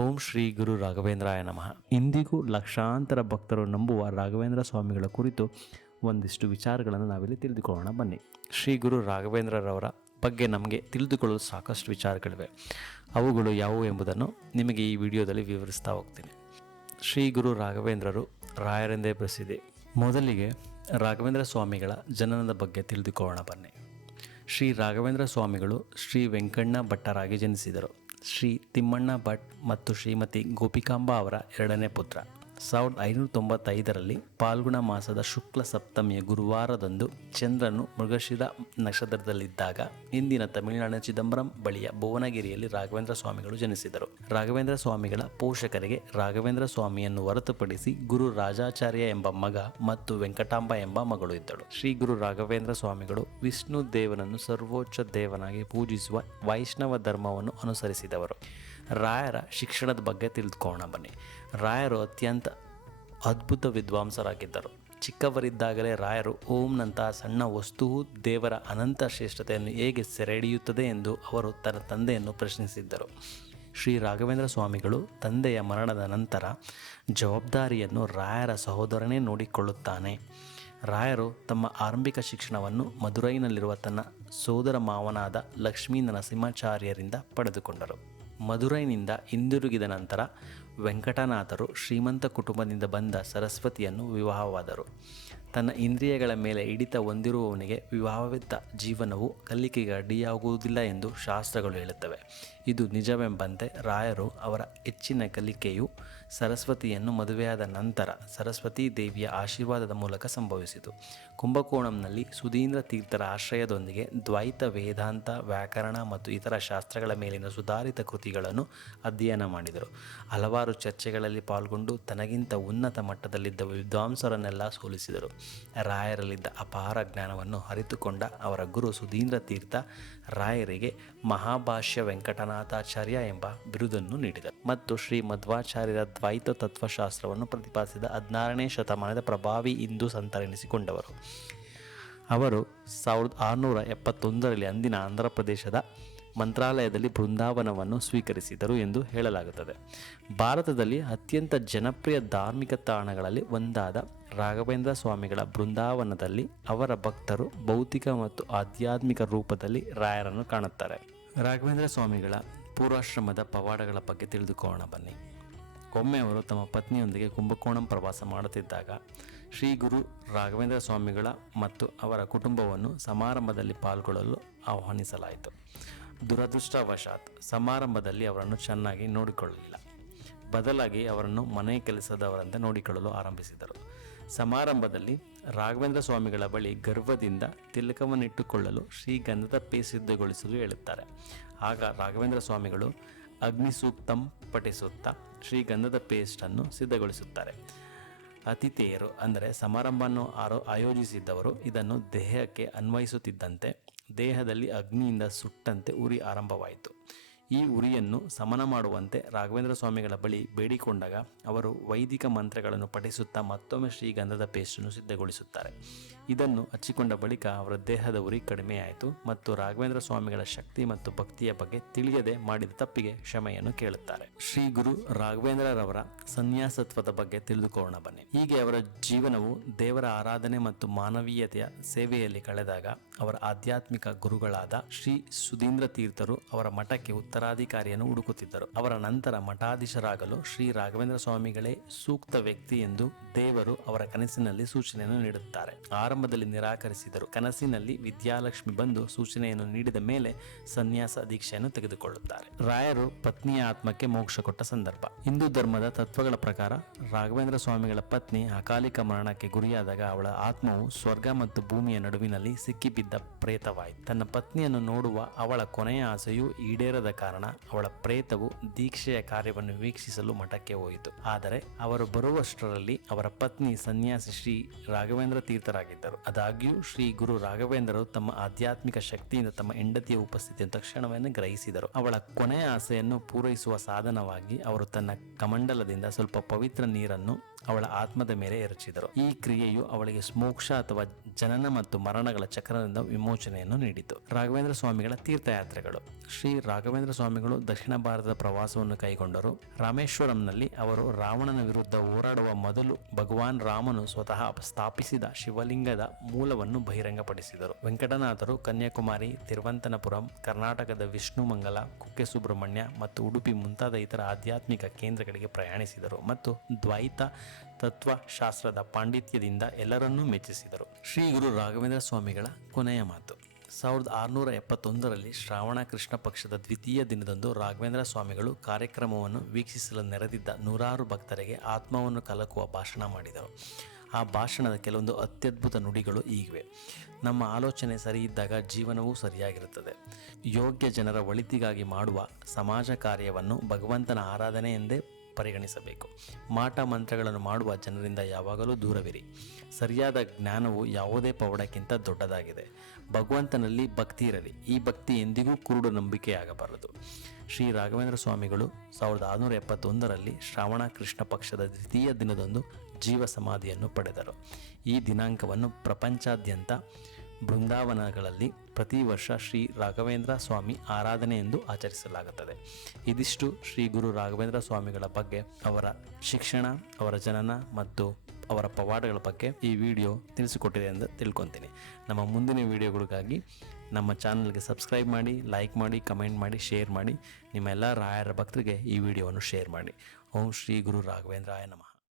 ಓಂ ಶ್ರೀ ಗುರು ರಾಘವೇಂದ್ರಾಯ ನಮಃ. ಇಂದಿಗೂ ಲಕ್ಷಾಂತರ ಭಕ್ತರು ನಂಬುವ ರಾಘವೇಂದ್ರ ಸ್ವಾಮಿಗಳ ಕುರಿತು ಒಂದಿಷ್ಟು ವಿಚಾರಗಳನ್ನು ನಾವಿಲ್ಲಿ ತಿಳಿದುಕೊಳ್ಳೋಣ ಬನ್ನಿ. ಶ್ರೀ ಗುರು ರಾಘವೇಂದ್ರರವರ ಬಗ್ಗೆ ನಮಗೆ ತಿಳಿದುಕೊಳ್ಳಲು ಸಾಕಷ್ಟು ವಿಚಾರಗಳಿವೆ. ಅವುಗಳು ಯಾವುವು ಎಂಬುದನ್ನು ನಿಮಗೆ ಈ ವಿಡಿಯೋದಲ್ಲಿ ವಿವರಿಸ್ತಾ ಹೋಗ್ತೀನಿ. ಶ್ರೀ ಗುರು ರಾಘವೇಂದ್ರರು ರಾಯರೆಂದೇ ಪ್ರಸಿದ್ಧಿ. ಮೊದಲಿಗೆ ರಾಘವೇಂದ್ರ ಸ್ವಾಮಿಗಳ ಜನನದ ಬಗ್ಗೆ ತಿಳಿದುಕೊಳ್ಳೋಣ ಬನ್ನಿ. ಶ್ರೀ ರಾಘವೇಂದ್ರ ಸ್ವಾಮಿಗಳು ಶ್ರೀ ವೆಂಕಣ್ಣ ಭಟ್ಟರಾಗಿ ಜನಿಸಿದರು. ಶ್ರೀ ತಿಮ್ಮಣ್ಣ ಭಟ್ ಮತ್ತು ಶ್ರೀಮತಿ ಗೋಪಿಕಾಂಬ ಅವರ ಎರಡನೇ ಪುತ್ರ. 1595ರಲ್ಲಿ ಫಾಲ್ಗುಣ ಮಾಸದ ಶುಕ್ಲ ಸಪ್ತಮಿಯ ಗುರುವಾರದಂದು ಚಂದ್ರನು ಮೃಗಶಿರ ನಕ್ಷತ್ರದಲ್ಲಿದ್ದಾಗ ಇಂದಿನ ತಮಿಳುನಾಡಿನ ಚಿದಂಬರಂ ಬಳಿಯ ಭುವನಗಿರಿಯಲ್ಲಿ ರಾಘವೇಂದ್ರ ಸ್ವಾಮಿಗಳು ಜನಿಸಿದರು. ರಾಘವೇಂದ್ರ ಸ್ವಾಮಿಗಳ ಪೋಷಕರಿಗೆ ರಾಘವೇಂದ್ರ ಸ್ವಾಮಿಯನ್ನು ಹೊರತುಪಡಿಸಿ ಗುರು ರಾಜಾಚಾರ್ಯ ಎಂಬ ಮಗ ಮತ್ತು ವೆಂಕಟಾಂಬ ಎಂಬ ಮಗಳು ಇದ್ದಳು. ಶ್ರೀ ಗುರು ರಾಘವೇಂದ್ರ ಸ್ವಾಮಿಗಳು ವಿಷ್ಣು ದೇವನನ್ನು ಸರ್ವೋಚ್ಚ ದೇವನಾಗಿ ಪೂಜಿಸುವ ವೈಷ್ಣವ ಧರ್ಮವನ್ನು ಅನುಸರಿಸಿದವರು. ರಾಯರ ಶಿಕ್ಷಣದ ಬಗ್ಗೆ ತಿಳಿದುಕೊಳ್ಳೋಣ ಬನ್ನಿ. ರಾಯರು ಅತ್ಯಂತ ಅದ್ಭುತ ವಿದ್ವಾಂಸರಾಗಿದ್ದರು. ಚಿಕ್ಕವರಿದ್ದಾಗಲೇ ರಾಯರು ಓಂನಂತಹ ಸಣ್ಣ ವಸ್ತುವು ದೇವರ ಅನಂತ ಶ್ರೇಷ್ಠತೆಯನ್ನು ಹೇಗೆ ಸೆರೆಹಿಡಿಯುತ್ತದೆ ಎಂದು ಅವರು ತನ್ನ ತಂದೆಯನ್ನು ಪ್ರಶ್ನಿಸಿದ್ದರು. ಶ್ರೀ ರಾಘವೇಂದ್ರ ಸ್ವಾಮಿಗಳು ತಂದೆಯ ಮರಣದ ನಂತರ ಜವಾಬ್ದಾರಿಯನ್ನು ರಾಯರ ಸಹೋದರನೇ ನೋಡಿಕೊಳ್ಳುತ್ತಾನೆ. ರಾಯರು ತಮ್ಮ ಆರಂಭಿಕ ಶಿಕ್ಷಣವನ್ನು ಮದುರೈನಲ್ಲಿರುವ ತನ್ನ ಸೋದರ ಮಾವನಾದ ಲಕ್ಷ್ಮೀ ನರಸಿಂಹಾಚಾರ್ಯರಿಂದ ಪಡೆದುಕೊಂಡರು. ಮದುರೈನಿಂದ ಹಿಂದಿರುಗಿದ ನಂತರ ವೆಂಕಟನಾಥರು ಶ್ರೀಮಂತ ಕುಟುಂಬದಿಂದ ಬಂದ ಸರಸ್ವತಿಯನ್ನು ವಿವಾಹವಾದರು. ತನ್ನ ಇಂದ್ರಿಯಗಳ ಮೇಲೆ ಹಿಡಿತ ಹೊಂದಿರುವವನಿಗೆ ವಿವಾಹವಿದ್ದ ಜೀವನವು ಕಲಿಕೆಗೆ ಅಡ್ಡಿಯಾಗುವುದಿಲ್ಲ ಎಂದು ಶಾಸ್ತ್ರಗಳು ಹೇಳುತ್ತವೆ. ಇದು ನಿಜವೆಂಬಂತೆ ರಾಯರು ಅವರ ಹೆಚ್ಚಿನ ಕಲಿಕೆಯು ಸರಸ್ವತಿಯನ್ನು ಮದುವೆಯಾದ ನಂತರ ಸರಸ್ವತೀ ದೇವಿಯ ಆಶೀರ್ವಾದದ ಮೂಲಕ ಸಂಭವಿಸಿತು. ಕುಂಭಕೋಣಂನಲ್ಲಿ ಸುಧೀಂದ್ರ ತೀರ್ಥರ ಆಶ್ರಯದೊಂದಿಗೆ ದ್ವೈತ ವೇದಾಂತ, ವ್ಯಾಕರಣ ಮತ್ತು ಇತರ ಶಾಸ್ತ್ರಗಳ ಮೇಲಿನ ಸುಧಾರಿತ ಕೃತಿಗಳನ್ನು ಅಧ್ಯಯನ ಮಾಡಿದರು. ಹಲವಾರು ಚರ್ಚೆಗಳಲ್ಲಿ ಪಾಲ್ಗೊಂಡು ತನಗಿಂತ ಉನ್ನತ ಮಟ್ಟದಲ್ಲಿದ್ದ ವಿದ್ವಾಂಸರನ್ನೆಲ್ಲ ಸೋಲಿಸಿದರು. ರಾಯರಲ್ಲಿದ್ದ ಅಪಾರ ಜ್ಞಾನವನ್ನು ಅರಿತುಕೊಂಡ ಅವರ ಗುರು ಸುಧೀಂದ್ರ ತೀರ್ಥ ರಾಯರಿಗೆ ಮಹಾಭಾಷ್ಯ ವೆಂಕಟನಾಥಾಚಾರ್ಯ ಎಂಬ ಬಿರುದನ್ನು ನೀಡಿದರು ಮತ್ತು ಶ್ರೀ ಮಧ್ವಾಚಾರ್ಯರ ದ್ವೈತ ತತ್ವಶಾಸ್ತ್ರವನ್ನು ಪ್ರತಿಪಾದಿಸಿದ 16ನೇ ಶತಮಾನದ ಪ್ರಭಾವಿ ಹಿಂದೂ ಸಂತರೆನಿಸಿಕೊಂಡವರು. ಅವರು 1671ರಲ್ಲಿ ಅಂದಿನ ಆಂಧ್ರ ಪ್ರದೇಶದ ಮಂತ್ರಾಲಯದಲ್ಲಿ ಬೃಂದಾವನವನ್ನು ಸ್ವೀಕರಿಸಿದರು ಎಂದು ಹೇಳಲಾಗುತ್ತದೆ. ಭಾರತದಲ್ಲಿ ಅತ್ಯಂತ ಜನಪ್ರಿಯ ಧಾರ್ಮಿಕ ತಾಣಗಳಲ್ಲಿ ಒಂದಾದ ರಾಘವೇಂದ್ರ ಸ್ವಾಮಿಗಳ ಬೃಂದಾವನದಲ್ಲಿ ಅವರ ಭಕ್ತರು ಭೌತಿಕ ಮತ್ತು ಆಧ್ಯಾತ್ಮಿಕ ರೂಪದಲ್ಲಿ ರಾಯರನ್ನು ಕಾಣುತ್ತಾರೆ. ರಾಘವೇಂದ್ರ ಸ್ವಾಮಿಗಳ ಪೂರ್ವಾಶ್ರಮದ ಪವಾಡಗಳ ಬಗ್ಗೆ ತಿಳಿದುಕೊಳ್ಳೋಣ ಬನ್ನಿ. ಒಮ್ಮೆ ಅವರು ತಮ್ಮ ಪತ್ನಿಯೊಂದಿಗೆ ಕುಂಭಕೋಣಂ ಪ್ರವಾಸ ಮಾಡುತ್ತಿದ್ದಾಗ ಶ್ರೀ ಗುರು ರಾಘವೇಂದ್ರ ಸ್ವಾಮಿಗಳ ಮತ್ತು ಅವರ ಕುಟುಂಬವನ್ನು ಸಮಾರಂಭದಲ್ಲಿ ಪಾಲ್ಗೊಳ್ಳಲು ಆಹ್ವಾನಿಸಲಾಯಿತು. ದುರದೃಷ್ಟವಶಾತ್ ಸಮಾರಂಭದಲ್ಲಿ ಅವರನ್ನು ಚೆನ್ನಾಗಿ ನೋಡಿಕೊಳ್ಳಲಿಲ್ಲ. ಬದಲಾಗಿ ಅವರನ್ನು ಮನೆ ಕೆಲಸದವರಂತೆ ನೋಡಿಕೊಳ್ಳಲು ಆರಂಭಿಸಿದರು. ಸಮಾರಂಭದಲ್ಲಿ ರಾಘವೇಂದ್ರ ಸ್ವಾಮಿಗಳ ಬಳಿ ಗರ್ವದಿಂದ ತಿಲಕವನ್ನಿಟ್ಟುಕೊಳ್ಳಲು ಶ್ರೀಗಂಧದ ಪೇಸ್ಟ್ ಸಿದ್ಧಗೊಳಿಸಲು ಹೇಳುತ್ತಾರೆ. ಆಗ ರಾಘವೇಂದ್ರ ಸ್ವಾಮಿಗಳು ಅಗ್ನಿಸೂಕ್ತಂ ಪಠಿಸುತ್ತಾ ಶ್ರೀಗಂಧದ ಪೇಸ್ಟನ್ನು ಸಿದ್ಧಗೊಳಿಸುತ್ತಾರೆ. ಅತಿಥೇಯರು ಅಂದರೆ ಸಮಾರಂಭವನ್ನು ಆಯೋಜಿಸಿದ್ದವರು ಇದನ್ನು ದೇಹಕ್ಕೆ ಅನ್ವಯಿಸುತ್ತಿದ್ದಂತೆ ದೇಹದಲ್ಲಿ ಅಗ್ನಿಯಿಂದ ಸುಟ್ಟಂತೆ ಉರಿ ಆರಂಭವಾಯಿತು. ಈ ಉರಿಯನ್ನು ಶಮನ ಮಾಡುವಂತೆ ರಾಘವೇಂದ್ರ ಸ್ವಾಮಿಗಳ ಬಳಿ ಬೇಡಿಕೊಂಡಾಗ ಅವರು ವೈದಿಕ ಮಂತ್ರಗಳನ್ನು ಪಠಿಸುತ್ತಾ ಮತ್ತೊಮ್ಮೆ ಶ್ರೀಗಂಧದ ಪೇಸ್ಟನ್ನು ಸಿದ್ಧಗೊಳಿಸುತ್ತಾರೆ. ಇದನ್ನು ಹಚ್ಚಿಕೊಂಡ ಬಳಿಕ ಅವರ ದೇಹದ ಉರಿ ಕಡಿಮೆಯಾಯಿತು ಮತ್ತು ರಾಘವೇಂದ್ರ ಸ್ವಾಮಿಗಳ ಶಕ್ತಿ ಮತ್ತು ಭಕ್ತಿಯ ಬಗ್ಗೆ ತಿಳಿಯದೆ ಮಾಡಿದ ತಪ್ಪಿಗೆ ಕ್ಷಮೆಯನ್ನು ಕೇಳುತ್ತಾರೆ. ಶ್ರೀ ಗುರು ರಾಘವೇಂದ್ರರವರ ಸನ್ಯಾಸತ್ವದ ಬಗ್ಗೆ ತಿಳಿದುಕೊಳ್ಳೋಣ ಬನ್ನಿ. ಹೀಗೆ ಅವರ ಜೀವನವು ದೇವರ ಆರಾಧನೆ ಮತ್ತು ಮಾನವೀಯತೆಯ ಸೇವೆಯಲ್ಲಿ ಕಳೆದಾಗ ಅವರ ಆಧ್ಯಾತ್ಮಿಕ ಗುರುಗಳಾದ ಶ್ರೀ ಸುಧೀಂದ್ರ ತೀರ್ಥರು ಅವರ ಮಠಕ್ಕೆ ಉತ್ತರಾಧಿಕಾರಿಯನ್ನು ಹುಡುಕುತ್ತಿದ್ದರು. ಅವರ ನಂತರ ಮಠಾಧೀಶರಾಗಲು ಶ್ರೀ ರಾಘವೇಂದ್ರ ಸ್ವಾಮಿಗಳೇ ಸೂಕ್ತ ವ್ಯಕ್ತಿ ಎಂದು ದೇವರು ಅವರ ಕನಸಿನಲ್ಲಿ ಸೂಚನೆಯನ್ನು ನೀಡುತ್ತಾರೆ. ಆರಂಭದಲ್ಲಿ ನಿರಾಕರಿಸಿದರು. ಕನಸಿನಲ್ಲಿ ವಿದ್ಯಾಲಕ್ಷ್ಮಿ ಬಂದು ಸೂಚನೆಯನ್ನು ನೀಡಿದ ಮೇಲೆ ಸನ್ಯಾಸ ದೀಕ್ಷೆಯನ್ನು ತೆಗೆದುಕೊಳ್ಳುತ್ತಾರೆ. ರಾಯರು ಪತ್ನಿಯ ಆತ್ಮಕ್ಕೆ ಮೋಕ್ಷ ಕೊಟ್ಟ ಸಂದರ್ಭ. ಹಿಂದೂ ಧರ್ಮದ ತತ್ವಗಳ ಪ್ರಕಾರ ರಾಘವೇಂದ್ರ ಸ್ವಾಮಿಗಳ ಪತ್ನಿ ಅಕಾಲಿಕ ಮರಣಕ್ಕೆ ಗುರಿಯಾದಾಗ ಅವಳ ಆತ್ಮವು ಸ್ವರ್ಗ ಮತ್ತು ಭೂಮಿಯ ನಡುವಿನಲ್ಲಿ ಸಿಕ್ಕಿಬಿದ್ದ ಪ್ರೇತವಾಯಿತು. ತನ್ನ ಪತ್ನಿಯನ್ನು ನೋಡುವ ಅವಳ ಕೊನೆಯ ಆಸೆಯು ಈಡೇರದ ಕಾರಣ ಅವಳ ಪ್ರೇತವು ದೀಕ್ಷೆಯ ಕಾರ್ಯವನ್ನು ವೀಕ್ಷಿಸಲು ಮಠಕ್ಕೆ ಹೋಯಿತು. ಆದರೆ ಅವರು ಬರುವಷ್ಟರಲ್ಲಿ ಅವರ ಪತ್ನಿ ಸನ್ಯಾಸಿ ಶ್ರೀ ರಾಘವೇಂದ್ರ ತೀರ್ಥರಾಗಿದ್ದರು. ಆದಾಗ್ಯೂ ಶ್ರೀ ಗುರು ರಾಘವೇಂದ್ರರು ತಮ್ಮ ಆಧ್ಯಾತ್ಮಿಕ ಶಕ್ತಿಯಿಂದ ತಮ್ಮ ಹೆಂಡತಿಯ ಉಪಸ್ಥಿತಿಯ ತಕ್ಷಣವನ್ನು ಗ್ರಹಿಸಿದರು. ಅವಳ ಕೊನೆಯ ಆಸೆಯನ್ನು ಪೂರೈಸುವ ಸಾಧನವಾಗಿ ಅವರು ತನ್ನ ಕಮಂಡಲದಿಂದ ಸ್ವಲ್ಪ ಪವಿತ್ರ ನೀರನ್ನು ಅವಳ ಆತ್ಮದ ಮೇಲೆ ಎರಚಿದರು. ಈ ಕ್ರಿಯೆಯು ಅವಳಿಗೆ ಮೋಕ್ಷ ಅಥವಾ ಜನನ ಮತ್ತು ಮರಣಗಳ ಚಕ್ರದಿಂದ ವಿಮೋಚನೆಯನ್ನು ನೀಡಿತು. ರಾಘವೇಂದ್ರ ಸ್ವಾಮಿಗಳ ತೀರ್ಥಯಾತ್ರೆಗಳು. ಶ್ರೀ ರಾಘವೇಂದ್ರ ಸ್ವಾಮಿಗಳು ದಕ್ಷಿಣ ಭಾರತದ ಪ್ರವಾಸವನ್ನು ಕೈಗೊಂಡರು. ರಾಮೇಶ್ವರಂನಲ್ಲಿ ಅವರು ರಾವಣನ ವಿರುದ್ಧ ಹೋರಾಡುವ ಮೊದಲು ಭಗವಾನ್ ರಾಮನು ಸ್ವತಃ ಸ್ಥಾಪಿಸಿದ ಶಿವಲಿಂಗದ ಮೂಲವನ್ನು ಬಹಿರಂಗಪಡಿಸಿದರು. ವೆಂಕಟನಾಥರು ಕನ್ಯಾಕುಮಾರಿ, ತಿರುವಂತನಪುರಂ, ಕರ್ನಾಟಕದ ವಿಷ್ಣುಮಂಗಲ, ಕುಕ್ಕೆ ಸುಬ್ರಹ್ಮಣ್ಯ ಮತ್ತು ಉಡುಪಿ ಮುಂತಾದ ಇತರ ಆಧ್ಯಾತ್ಮಿಕ ಕೇಂದ್ರಗಳಿಗೆ ಪ್ರಯಾಣಿಸಿದರು ಮತ್ತು ದ್ವೈತ ತತ್ವಶಾಸ್ತ್ರದ ಪಾಂಡಿತ್ಯದಿಂದ ಎಲ್ಲರನ್ನೂ ಮೆಚ್ಚಿಸಿದರು. ಶ್ರೀ ಗುರು ರಾಘವೇಂದ್ರ ಸ್ವಾಮಿಗಳ ಕೊನೆಯ ಮಾತು. 1671ರಲ್ಲಿ ಶ್ರಾವಣ ಕೃಷ್ಣ ಪಕ್ಷದ ದ್ವಿತೀಯ ದಿನದಂದು ರಾಘವೇಂದ್ರ ಸ್ವಾಮಿಗಳು ಕಾರ್ಯಕ್ರಮವನ್ನು ವೀಕ್ಷಿಸಲು ನೆರೆದಿದ್ದ ನೂರಾರು ಭಕ್ತರಿಗೆ ಆತ್ಮವನ್ನು ಕಲಕುವ ಭಾಷಣ ಮಾಡಿದರು. ಆ ಭಾಷಣದ ಕೆಲವೊಂದು ಅತ್ಯದ್ಭುತ ನುಡಿಗಳು ಹೀಗಿವೆ. ನಮ್ಮ ಆಲೋಚನೆ ಸರಿಯಿದ್ದಾಗ ಜೀವನವೂ ಸರಿಯಾಗಿರುತ್ತದೆ. ಯೋಗ್ಯ ಜನರ ಒಳಿತಿಗಾಗಿ ಮಾಡುವ ಸಮಾಜ ಕಾರ್ಯವನ್ನು ಭಗವಂತನ ಆರಾಧನೆ ಎಂದೇ ಪರಿಗಣಿಸಬೇಕು. ಮಾಟ ಮಂತ್ರಗಳನ್ನು ಮಾಡುವ ಜನರಿಂದ ಯಾವಾಗಲೂ ದೂರವಿರಿ. ಸರಿಯಾದ ಜ್ಞಾನವು ಯಾವುದೇ ಪವಾಡಕ್ಕಿಂತ ದೊಡ್ಡದಾಗಿದೆ. ಭಗವಂತನಲ್ಲಿ ಭಕ್ತಿ ಇರಲಿ. ಈ ಭಕ್ತಿ ಎಂದಿಗೂ ಕುರುಡು ನಂಬಿಕೆಯಾಗಬಾರದು. ಶ್ರೀ ರಾಘವೇಂದ್ರ ಸ್ವಾಮಿಗಳು 1671ರಲ್ಲಿ ಶ್ರಾವಣ ಕೃಷ್ಣ ಪಕ್ಷದ ದ್ವಿತೀಯ ದಿನದಂದು ಜೀವ ಸಮಾಧಿಯನ್ನು ಪಡೆದರು. ಈ ದಿನಾಂಕವನ್ನು ಪ್ರಪಂಚಾದ್ಯಂತ ಬೃಂದಾವನಗಳಲ್ಲಿ ಪ್ರತಿ ವರ್ಷ ಶ್ರೀ ರಾಘವೇಂದ್ರ ಸ್ವಾಮಿ ಆರಾಧನೆ ಎಂದು ಆಚರಿಸಲಾಗುತ್ತದೆ. ಇದಿಷ್ಟು ಶ್ರೀ ಗುರು ರಾಘವೇಂದ್ರ ಸ್ವಾಮಿಗಳ ಬಗ್ಗೆ, ಅವರ ಶಿಕ್ಷಣ, ಅವರ ಜನನ ಮತ್ತು ಅವರ ಪವಾಡಗಳ ಬಗ್ಗೆ ಈ ವಿಡಿಯೋ ತಿಳಿಸಿಕೊಟ್ಟಿದೆ ಎಂದು ತಿಳ್ಕೊತೀನಿ. ನಮ್ಮ ಮುಂದಿನ ವಿಡಿಯೋಗಳಿಗಾಗಿ ನಮ್ಮ ಚಾನಲ್ಗೆ ಸಬ್ಸ್ಕ್ರೈಬ್ ಮಾಡಿ, ಲೈಕ್ ಮಾಡಿ, ಕಮೆಂಟ್ ಮಾಡಿ, ಶೇರ್ ಮಾಡಿ. ನಿಮ್ಮ ಎಲ್ಲ ರಾಯರ ಭಕ್ತರಿಗೆ ಈ ವಿಡಿಯೋವನ್ನು ಶೇರ್ ಮಾಡಿ. ಓಂ ಶ್ರೀ ಗುರು ರಾಘವೇಂದ್ರಾಯ ನಮಃ.